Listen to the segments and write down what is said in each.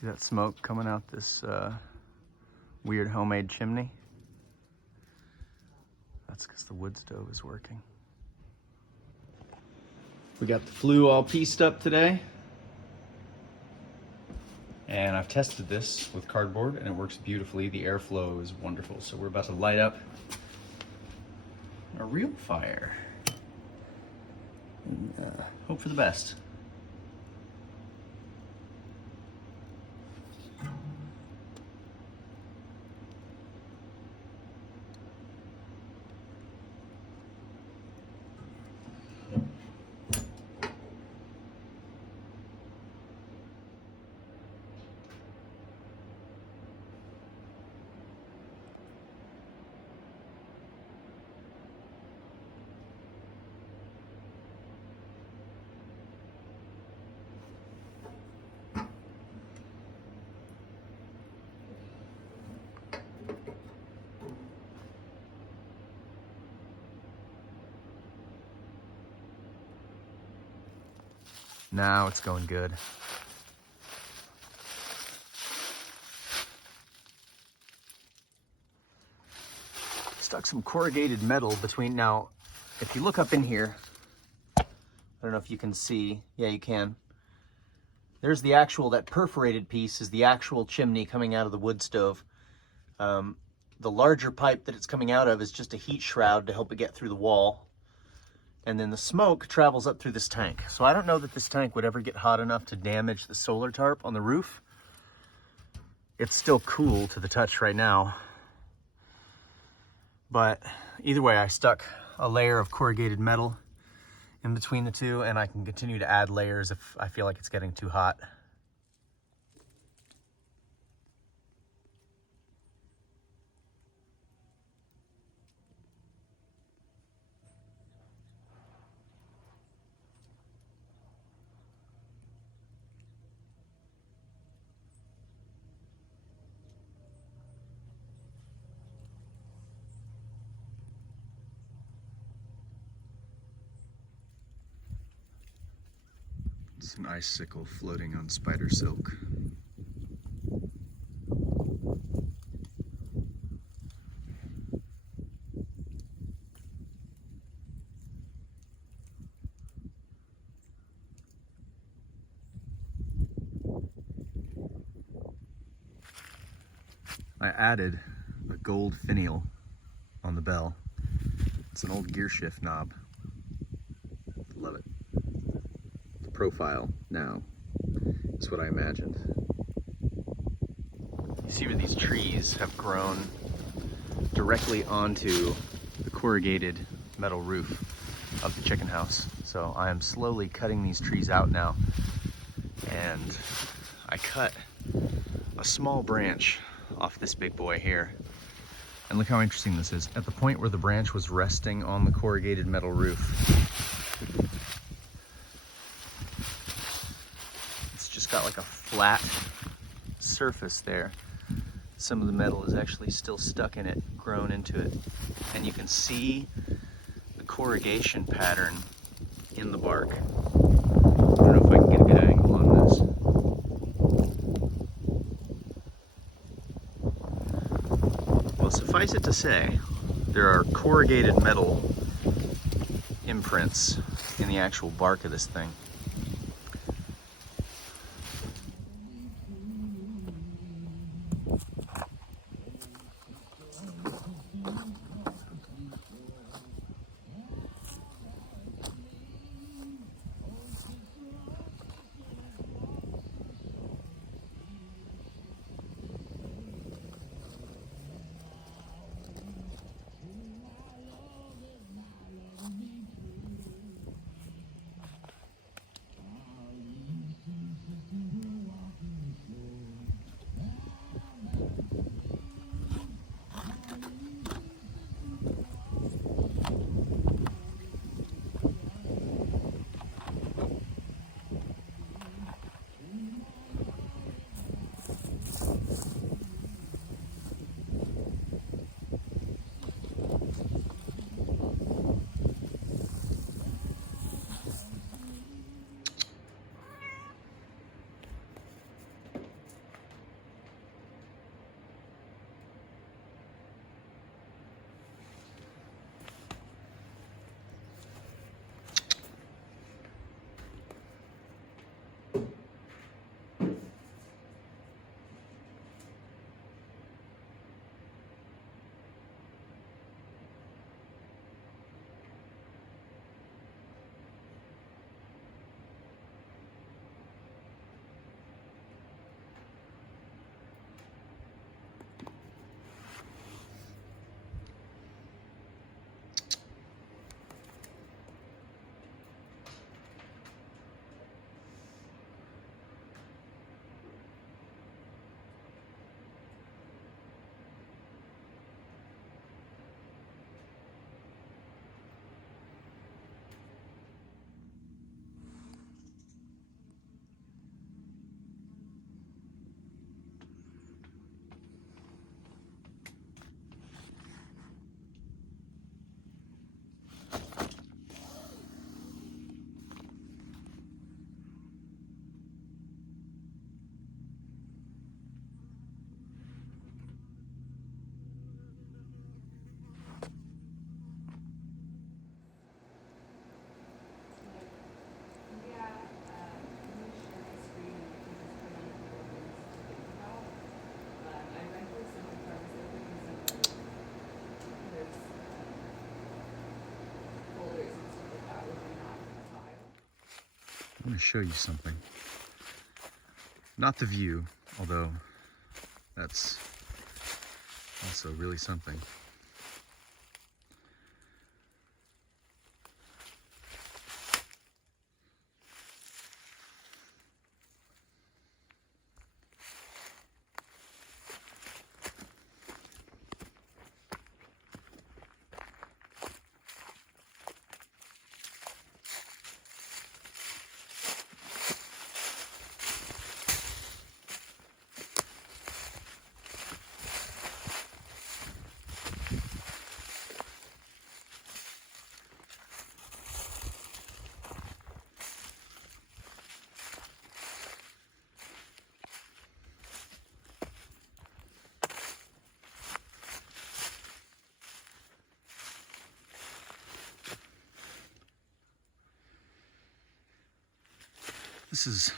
See that smoke coming out this weird homemade chimney? That's because the wood stove is working. We got the flue all pieced up today. And I've tested this with cardboard and it works beautifully. The airflow is wonderful. So we're about to light up a real fire. And, hope for the best. Now it's going good. Stuck some corrugated metal between. Now, if you look up in here, I don't know if you can see. Yeah, you can. There's the actual, that perforated piece is the actual chimney coming out of the wood stove. The larger pipe that it's coming out of is just a heat shroud to help it get through the wall. And then the smoke travels up through this tank. So I don't know that this tank would ever get hot enough to damage the solar tarp on the roof. It's still cool to the touch right now. But either way, I stuck a layer of corrugated metal in between the two, and I can continue to add layers if I feel like it's getting too hot. It's an icicle floating on spider silk. I added a gold finial on the bell. It's an old gear shift knob. Love it. The profile now is what I imagined. You see where these trees have grown directly onto the corrugated metal roof of the chicken house. So I am slowly cutting these trees out now. And I cut a small branch off this big boy here. And look how interesting this is. At the point where the branch was resting on the corrugated metal roof, it's just got like a flat surface there. Some of the metal is actually still stuck in it, grown into it. And you can see the corrugation pattern in the bark. I don't know if I can get a good angle on this. Well, suffice it to say, there are corrugated metal imprints in the actual bark of this thing. to show you something. Not the view, although that's also really something. This is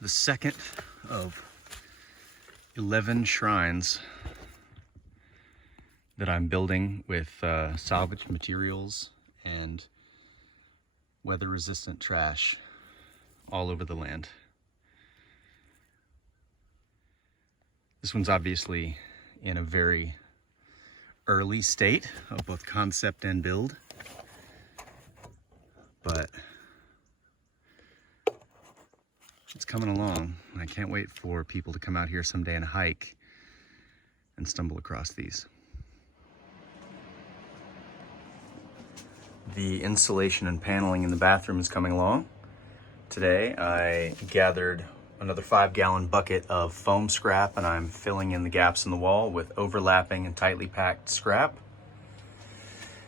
the second of 11 shrines that I'm building with salvaged materials and weather-resistant trash all over the land. This one's obviously in a very early state of both concept and build, but it's coming along. I can't wait for people to come out here someday and hike and stumble across these. The insulation and paneling in the bathroom is coming along. Today I gathered another 5-gallon bucket of foam scrap and I'm filling in the gaps in the wall with overlapping and tightly packed scrap.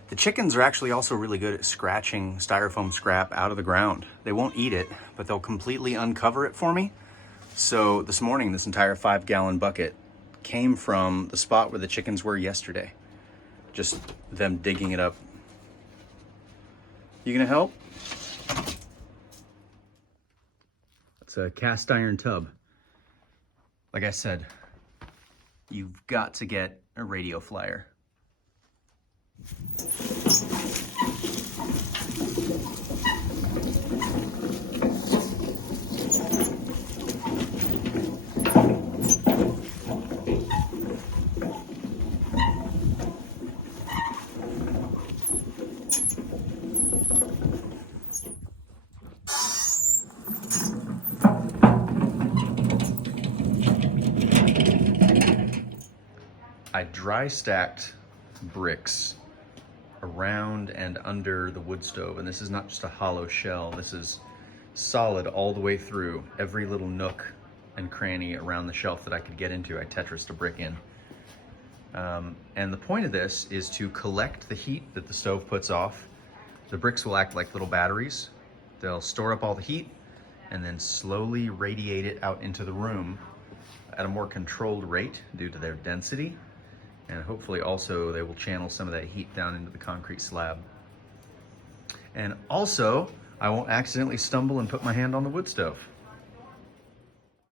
The chickens are actually also really good at scratching styrofoam scrap out of the ground. They won't eat it, but they'll completely uncover it for me. So this morning, this entire 5-gallon bucket came from the spot where the chickens were yesterday. Just them digging it up. You gonna help? It's a cast iron tub. Like I said, you've got to get a radio flyer. I dry stacked bricks around and under the wood stove, and this is not just a hollow shell. This is solid all the way through. Every little nook and cranny around the shelf that I could get into, I Tetrised a brick in. And the point of this is to collect the heat that the stove puts off. The bricks will act like little batteries. They'll store up all the heat and then slowly radiate it out into the room at a more controlled rate due to their density. And hopefully also they will channel some of that heat down into the concrete slab. And also, I won't accidentally stumble and put my hand on the wood stove.